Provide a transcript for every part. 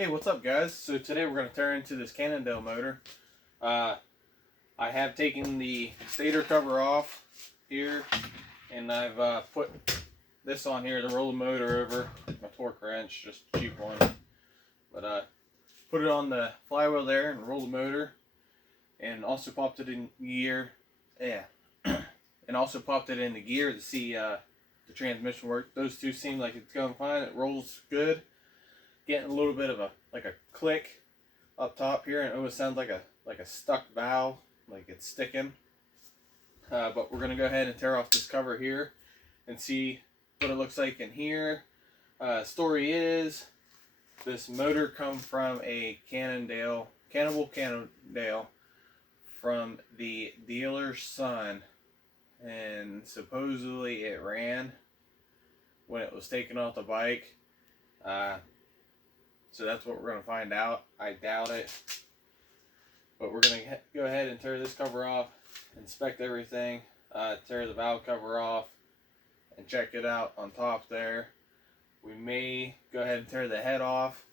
Hey, what's up guys? So today we're going to turn into this Cannondale motor. I have taken the stator cover off here, and I've put this on here to roll the motor over. My torque wrench, just a cheap one. But put it on the flywheel there and roll the motor, and also popped it in gear. Yeah, and also popped it in the gear to see the transmission work. Those two seem like it's going fine. It rolls good. Getting a little bit of a click up top here, and it almost sounds like a stuck valve, like it's sticking. But we're gonna go ahead and tear off this cover here and see what it looks like in here. Story is this motor come from a Cannondale from the dealer's son, and supposedly it ran when it was taken off the bike. So that's what we're going to find out. I doubt it. But we're going to go ahead and tear this cover off, inspect everything, tear the valve cover off, and check it out on top there. We may go ahead and tear the head off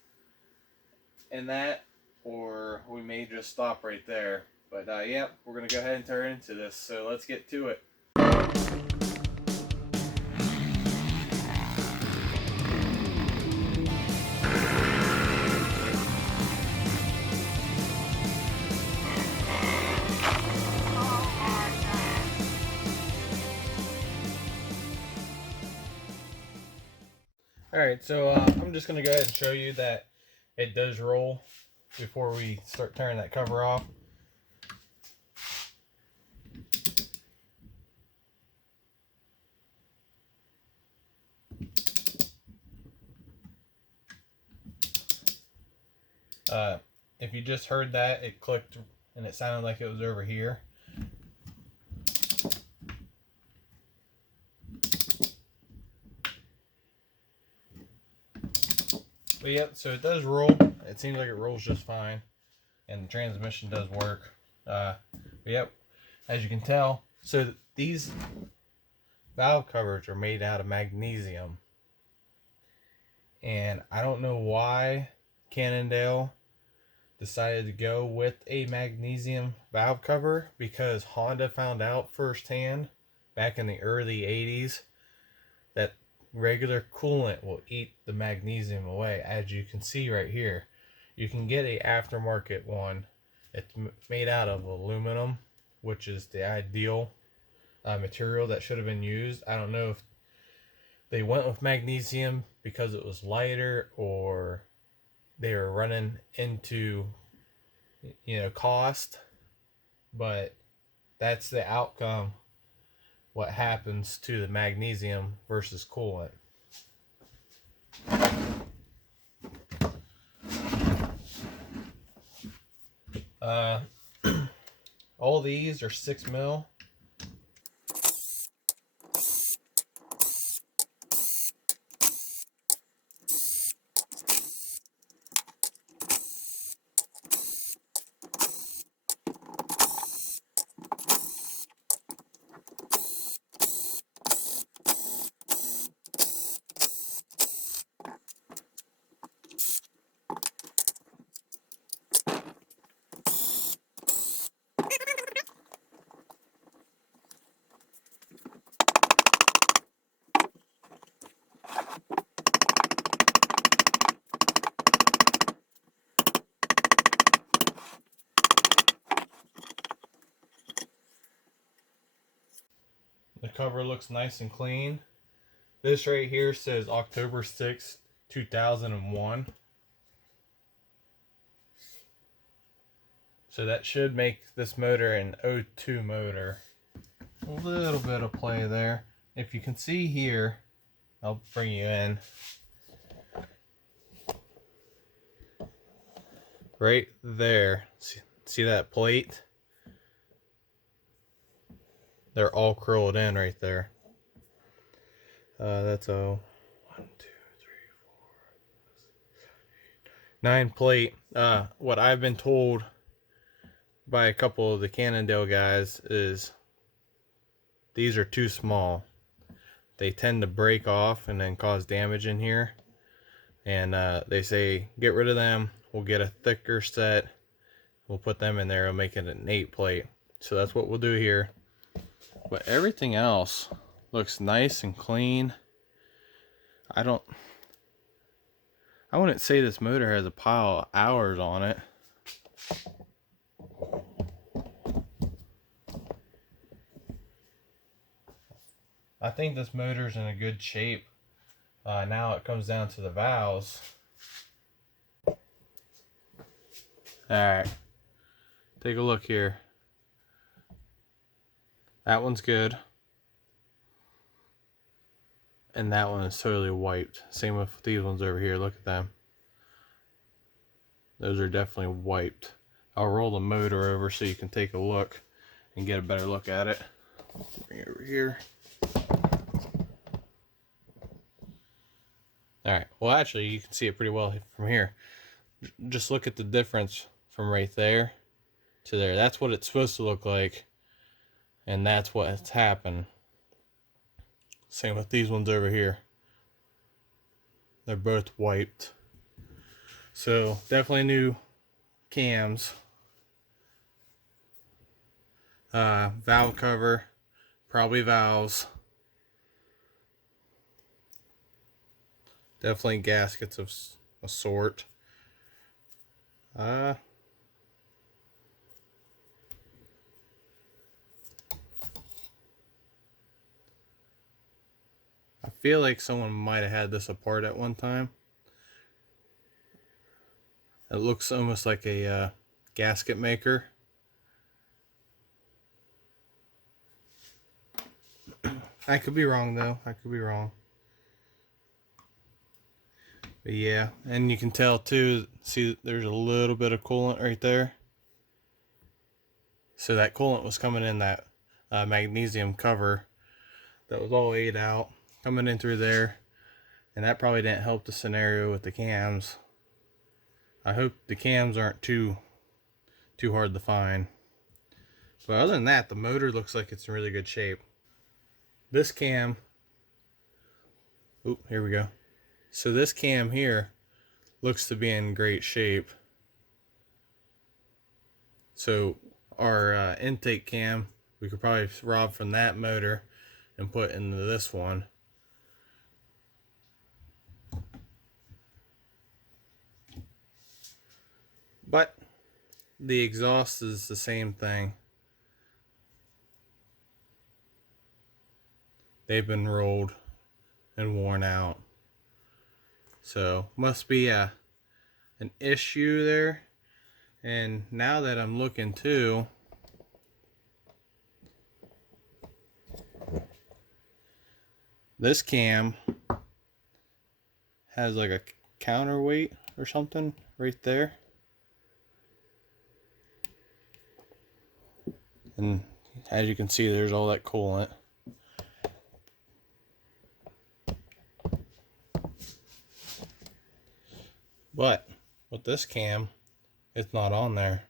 in that, or we may just stop right there. But yeah, we're going to go ahead and tear into this. So let's get to it. Alright, so I'm just going to go ahead and show you that it does roll before we start tearing that cover off. If you just heard that, it clicked and it sounded like it was over here. But yep, so it does roll. It seems like it rolls just fine, and the transmission does work. But yep, as you can tell, so these valve covers are made out of magnesium, and I don't know why Cannondale decided to go with a magnesium valve cover, because Honda found out firsthand back in the early 80s that regular coolant will eat the magnesium away. As you can see right here, you can get a aftermarket one. It's made out of aluminum, which is the ideal material that should have been used. I don't know if they went with magnesium because it was lighter, or they were running into cost, but that's the outcome. What happens to the magnesium versus coolant. All these are 6 mil. The cover looks nice and clean. This right here says October 6th, 2001. So that should make this motor an 02 motor. A little bit of play there. If you can see here, I'll bring you in. Right there. See that plate? They're all curled in right there. That's a 1, 2, 3, 4, 9 plate. What I've been told by a couple of the Cannondale guys is these are too small. They tend to break off and then cause damage in here. and they say get rid of them, we'll get a thicker set, we'll put them in there and make it an 8 plate. So that's what we'll do here. But everything else looks nice and clean. I wouldn't say this motor has a pile of hours on it. I think this motor's in a good shape. Now it comes down to the valves. Alright, take a look here. That one's good. And that one is totally wiped. Same with these ones over here. Look at them. Those are definitely wiped. I'll roll the motor over so you can take a look and get a better look at it. Bring it over here. Alright, well actually you can see it pretty well from here. Just look at the difference from right there to there. That's what it's supposed to look like. And that's what has happened. Same with these ones over here. They're both wiped. So definitely new cams. Valve cover, probably valves. Definitely gaskets of a sort. I feel like someone might have had this apart at one time. It looks almost like a gasket maker. I could be wrong though. I could be wrong. But yeah, and you can tell too, see there's a little bit of coolant right there. So that coolant was coming in that magnesium cover that was all ate out, coming in through there. And that probably didn't help the scenario with the cams. I hope the cams aren't too hard to find. But other than that, the motor looks like it's in really good shape. This cam, here we go. So this cam here looks to be in great shape. So our intake cam, we could probably rob from that motor and put into this one. But the exhaust is the same thing. They've been rolled and worn out. So must be an issue there. And now that I'm looking too, this cam has like a counterweight or something right there. And as you can see, there's all that coolant. But with this cam, it's not on there.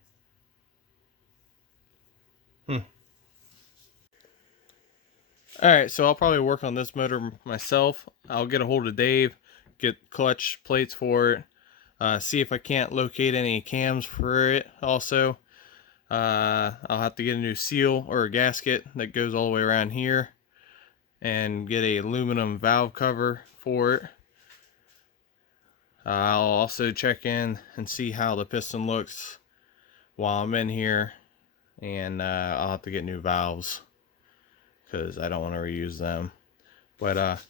Alright, so I'll probably work on this motor myself. I'll get a hold of Dave, get clutch plates for it, see if I can't locate any cams for it also. I'll have to get a new seal or a gasket that goes all the way around here and get a aluminum valve cover for it. I'll also check in and see how the piston looks while I'm in here, and I'll have to get new valves because I don't want to reuse them. But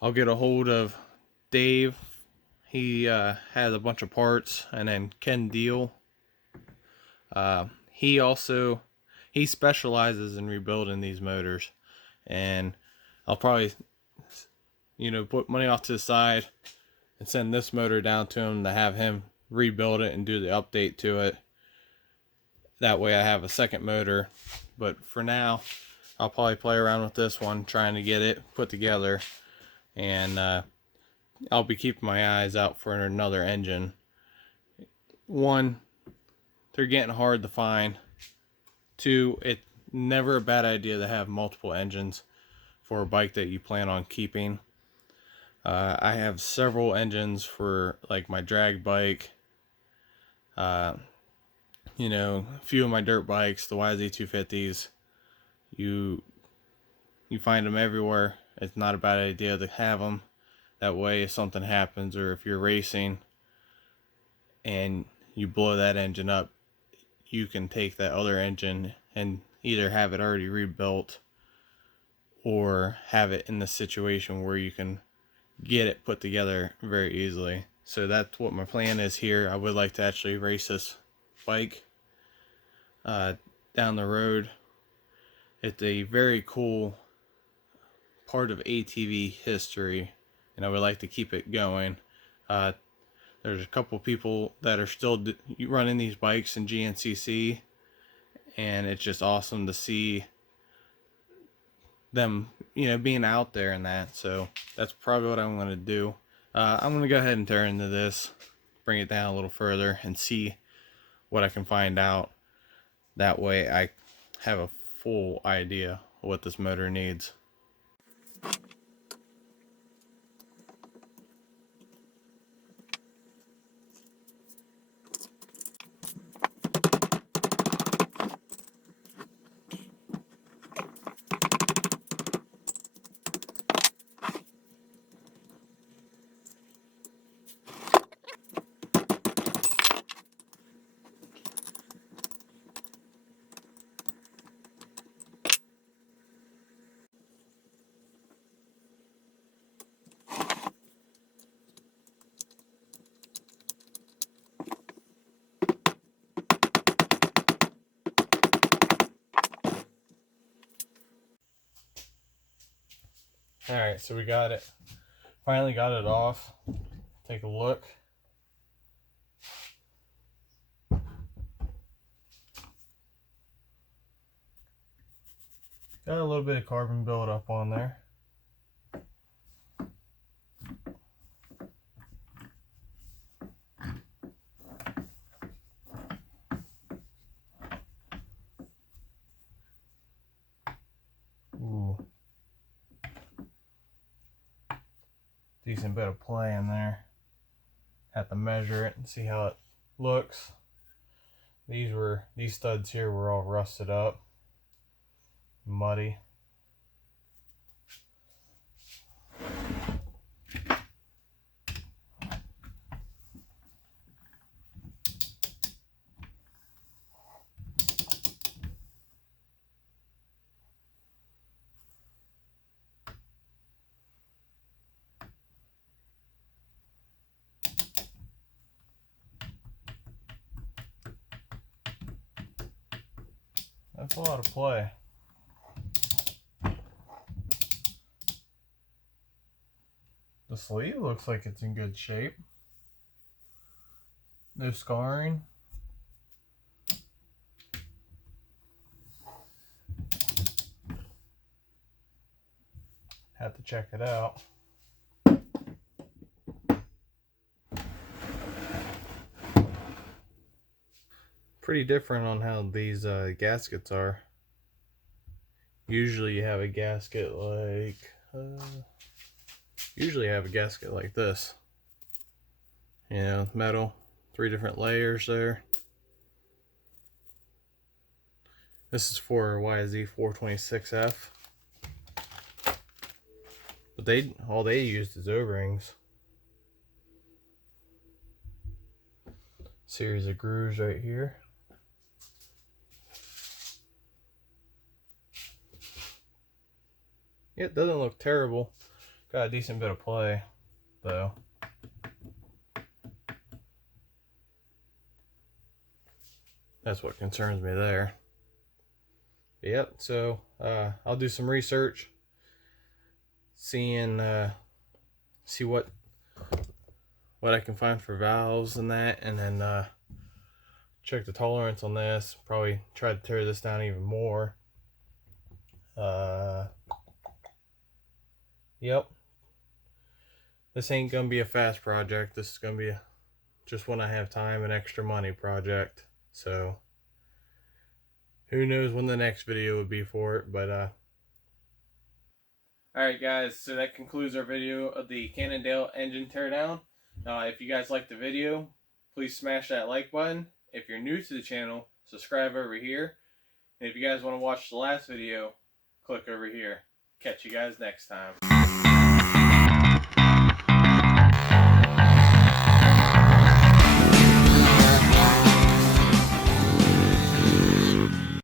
I'll get a hold of Dave. He has a bunch of parts, and then Cannondale. He specializes in rebuilding these motors, and I'll probably put money off to the side and send this motor down to him to have him rebuild it and do the update to it. That way I have a second motor. But for now, I'll probably play around with this one, trying to get it put together. And I'll be keeping my eyes out for another engine. One, they're getting hard to find. Two, it's never a bad idea to have multiple engines for a bike that you plan on keeping. I have several engines for like my drag bike, uh, a few of my dirt bikes, the YZ250s. You you find them everywhere. It's not a bad idea to have them. That way, if something happens or if you're racing and you blow that engine up, you can take that other engine and either have it already rebuilt or have it in the situation where you can get it put together very easily. So that's what my plan is here. I would like to actually race this bike down the road. It's a very cool part of ATV history, and I would like to keep it going. Uh, there's a couple people that are still running these bikes in GNCC, and it's just awesome to see them, being out there and that. So that's probably what I'm going to do. I'm going to go ahead and turn into this, bring it down a little further, and see what I can find out. That way I have a full idea of what this motor needs. Alright, so we got it. Finally got it off. Take a look. Got a little bit of carbon buildup on there. Ooh. Decent bit of play in there. Have to measure it and see how it looks. These studs here were all rusted up, muddy. That's a lot of play. The sleeve looks like it's in good shape. No scarring. Have to check it out. Pretty different on how these gaskets are. Usually you have a gasket like this. Metal, 3 different layers there. This is for YZ426F. But all they used is O-rings. Series of grooves right here. It doesn't look terrible. Got a decent bit of play, though. That's what concerns me there. Yep, so I'll do some research, see what I can find for valves and that, and then check the tolerance on this. Probably try to tear this down even more. Yep. This ain't gonna be a fast project. This is gonna be just when I have time and extra money project. So who knows when the next video would be for it, but Alright guys, so that concludes our video of the Cannondale engine teardown. If you guys liked the video, please smash that like button. If you're new to the channel, subscribe over here. And if you guys want to watch the last video, click over here. Catch you guys next time.